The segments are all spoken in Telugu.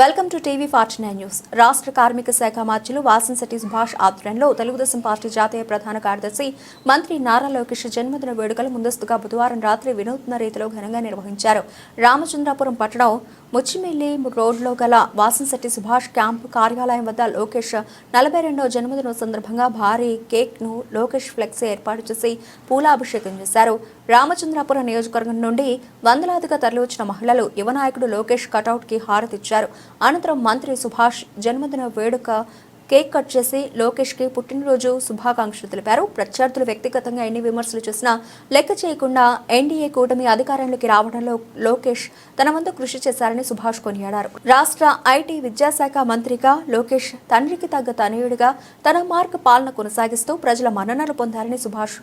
Welcome to TV forty nine news. రాష్ట్ర కార్మిక శాఖ మార్చులు వాసంశెట్టి సుభాష్ ఆధ్వర్యంలో తెలుగుదేశం పార్టీ జాతీయ ప్రధాన కార్యదర్శి మంత్రి నారా లోకేష్ జన్మదిన వేడుకలు ముందస్తుగా బుధవారం రాత్రి వినూత్న రీతిలో ఘనంగా నిర్వహించారు. రామచంద్రాపురం పట్టణం ముచ్చిమిల్లి రోడ్లో గల వాసంశెట్టి సుభాష్ క్యాంపు కార్యాలయం వద్ద లోకేష్ నలభై రెండవ జన్మదిన సందర్భంగా భారీ కేక్ను లోకేష్ ఫ్లెక్స్ ఏర్పాటు చేసి పూలాభిషేకం చేశారు. రామచంద్రాపురం నియోజకవర్గం నుండి వందలాదిగా తరలివచ్చిన మహిళలు యువ నాయకుడు లోకేష్ కటౌట్కి హారతిచ్చారు. అనంతరం మంత్రి సుభాష్ జన్మదిన వేడుక కేక్ కట్ చేసి లోకేష్కి పుట్టినరోజు శుభాకాంక్షలు తెలిపారు. ప్రత్యర్థులు వ్యక్తిగతంగా ఎన్ని విమర్శలు చేసినా లెక్క చేయకుండా ఎన్డీఏ కూటమి అధికారంలోకి రావడంలో లోకేష్ తన వంతు కృషి చేశారని సుభాష్ కొనియాడారు. రాష్ట్ర ఐటీ విద్యాశాఖ మంత్రిగా లోకేష్ తండ్రికి తగ్గ తనయుడిగా తన మార్క్ పాలన కొనసాగిస్తూ ప్రజల మన్ననలు పొందారని సుభాష్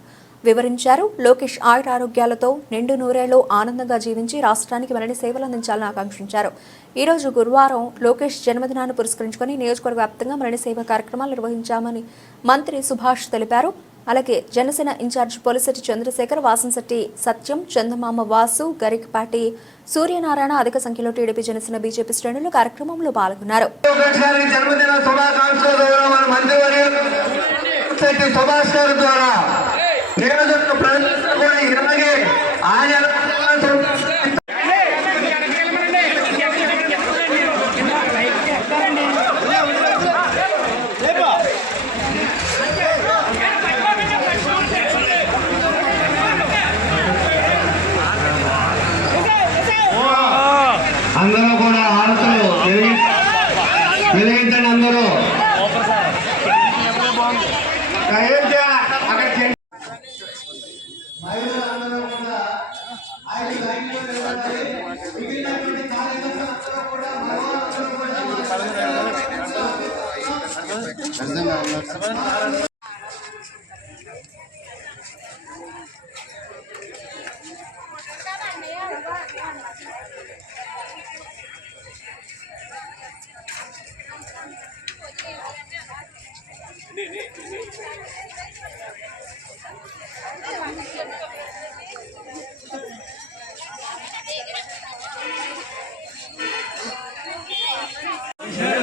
వివరించారు. లోకేష్ ఆయుర ఆరోగ్యాలతో నిండు నూరేళ్ళు ఆనందంగా జీవించి రాష్ట్రానికి మరిన్ని సేవలు అందించాలని ఆకాంక్షించారు. ఈ రోజు గురువారం లోకేష్ జన్మదినాన్ని పురస్కరించుకొని నియోజకవర్గ వ్యాప్తంగా మరిన్ని సేవా కార్యక్రమాలు నిర్వహించామని మంత్రి సుభాష్ తెలిపారు. అలాగే జనసేన ఇన్ఛార్జ్ పొలిశెట్టి చంద్రశేఖర్ వాసంశెట్టి సత్యం చందమామ వాసు గరికపాటి సూర్యనారాయణ అధిక సంఖ్యలో టీడీపీ జనసేన బీజేపీ శ్రేణులు కార్యక్రమంలో పాల్గొన్నారు. శుభాకాంక్షలు సుభాష్ గారి ద్వారా. నియోజక ప్రజలు కూడా ఇలాగే ఆయన అందరూ కూడా ఆడతలు వెలిగించండి అందరూ.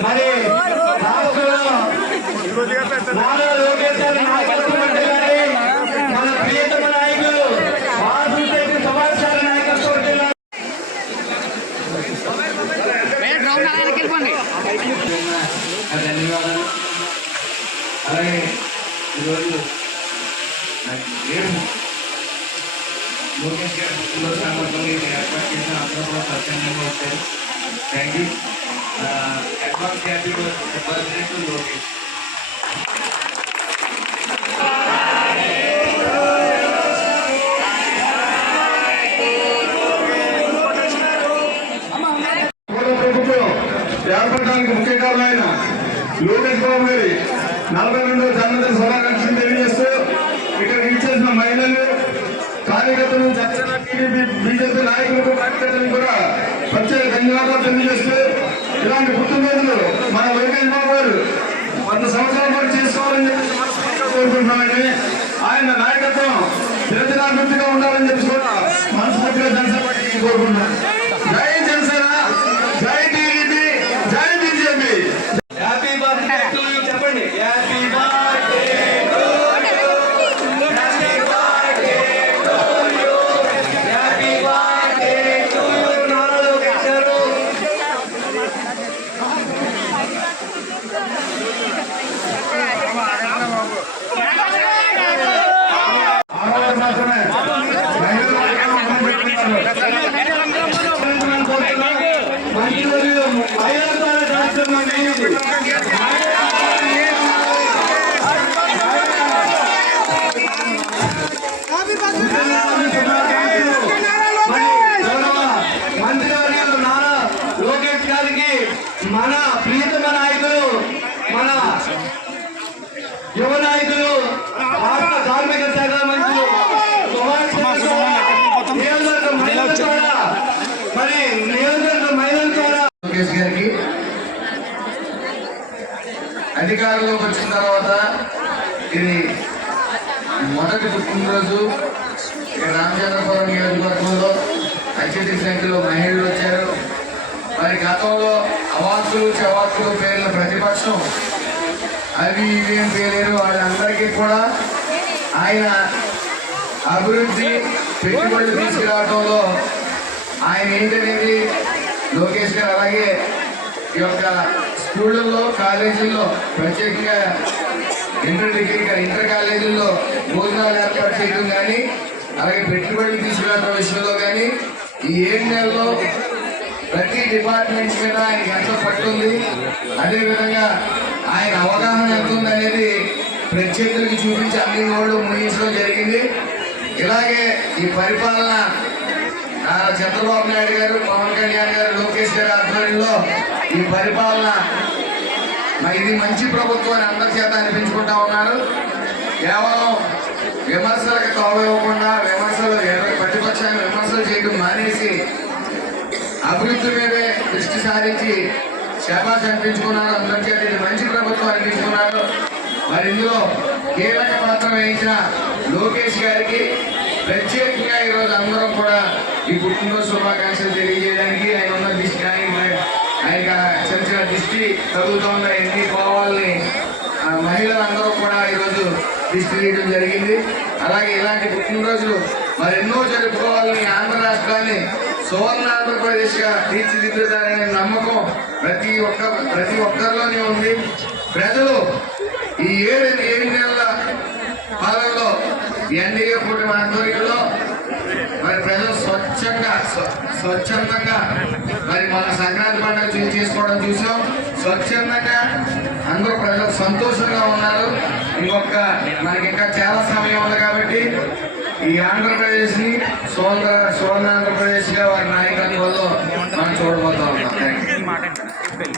మరి రాష్ట్రంలో నారా లోకేష్ గారి నాయకత్వం అంటే గాని మన ప్రియతమ నాయకులు వాసుదేవి సుభాష్ గారి నాయకత్వం అంటే గాని ధన్యవాదాలు అలాగే ఈరోజు నాకు నేను లోకేష్ గారి పుట్టినరోజు సందర్భంగా ఇది ఏర్పాటు చేసిన అందరూ కూడా స్వచ్ఛందంగా వచ్చారు thank you advance happy birthday to Lokesh Lokesh Babu గారి నలభై రెండో జన్మదిన శుభాకాంక్షలు తెలియజేస్తూ ఇక్కడ ఇచ్చేసిన మహిళలు కార్యకర్తలు జనసేన టీడీపీ బీజేపీ నాయకులకు కార్యకర్తలకు కూడా ప్రత్యేక ధన్యవాదాలు తెలియజేస్తూ ఇలాంటి గుర్తుపేదలు మన లోకేష్ బాబు గారు వంద సంవత్సరాల పాటు చేసుకోవాలని చెప్పి కోరుకుంటున్నామండి ఆయన నాయకత్వం దినదినాభివృద్ధిగా ఉండాలని చెప్పి కూడా మనస్ఫూర్తిగా జనసేన పార్టీ కోరుకుంటున్నాం. மற்றொரு மயக்கான అధికారంలోకి వచ్చిన తర్వాత ఇది మొదటి పుట్టినరోజు రామచంద్రపురం నియోజకవర్గంలో అత్యధిక సంఖ్యలో మహిళలు వచ్చారు. మరి గతంలో అవార్డులు చవార్డులు పేర్ల ప్రతిపక్షం అవి ఇవి అని పేరు వాళ్ళందరికీ కూడా ఆయన అభివృద్ధి పెట్టుబడులు తీసుకురావడంలో ఆయన ఏంటనేది లోకేష్ గారు అలాగే ఈ యొక్క స్కూళ్ళల్లో కాలేజీల్లో ప్రత్యేకంగా ఇంటర్ డిగ్రీ ఇంటర్ కాలేజీల్లో భోజనాలు ఏర్పాటు చేయడం కానీ అలాగే పెట్టుబడులు తీసుకురావడం విషయంలో కానీ ఈ ఏడు నెలలో ప్రతి డిపార్ట్మెంట్ మీద ఆయనకి ఎంతో పట్టుంది అదేవిధంగా ఆయన అవగాహన ఎంత ఉందనేది అనేది ప్రత్యేకులకి చూపించి అన్ని నోళ్ళు ముగించడం జరిగింది. ఇలాగే ఈ పరిపాలన చంద్రబాబు నాయుడు గారు పవన్ కళ్యాణ్ గారు లోకేష్ గారి ఆధ్వర్యంలో ఈ పరిపాలన. ఇది మంచి ప్రభుత్వం అని అందరి చేత అనిపించుకుంటా ఉన్నారు. కేవలం విమర్శలకు తావు విమర్శలు ప్రతిపక్షాన్ని విమర్శలు చేయడం మానేసి అభివృద్ధి మీదే దృష్టి సారించి శాబాస్ అనిపించుకున్నారు. అందరి చేత ఇది మంచి ప్రభుత్వం అనిపించుకున్నారు. మరి ఇందులో కీలక పాత్ర వహించిన లోకేష్ గారికి ప్రత్యేకంగా ఈరోజు అందరం కూడా ఈ పుట్టినరోజు శుభాకాంక్షలు తెలియజేయడానికి ఆయన ఉన్న దృష్టి ఆయన ఆయన చిన్న దృష్టి తగ్గుతూ ఉన్న ఎన్ని పోవాలని ఆ మహిళలందరూ కూడా ఈరోజు దిష్టి తీయడం జరిగింది. అలాగే ఇలాంటి పుట్టినరోజులు మరెన్నో జరుపుకోవాలని ఆంధ్ర రాష్ట్రాన్ని సువర్ణ ఆంధ్రప్రదేశ్గా తీర్చిదిద్దుతారనే నమ్మకం ప్రతి ఒక్క ప్రతి ఒక్కరిలోనే ఉంది. ప్రజలు ఈ ఏడు ఏడు నెలల పాలనలో ఎన్డీఏ కూటమి ఆధ్వర్యంలో మరి ప్రజలు స్వచ్ఛంగా స్వచ్ఛందంగా మరి మన సంక్రాంతి పండుగ చేసుకోవడం చూసాం. స్వచ్ఛందంగా అందరూ ప్రజలు సంతోషంగా ఉన్నారు. ఇంకొక మనకి ఇంకా చాలా సమయం ఉంది కాబట్టి ఈ ఆంధ్రప్రదేశ్ని సువర్ణ సువర్ణ వారి నాయకత్వంలో మనం చూడబోతా ఉన్నాం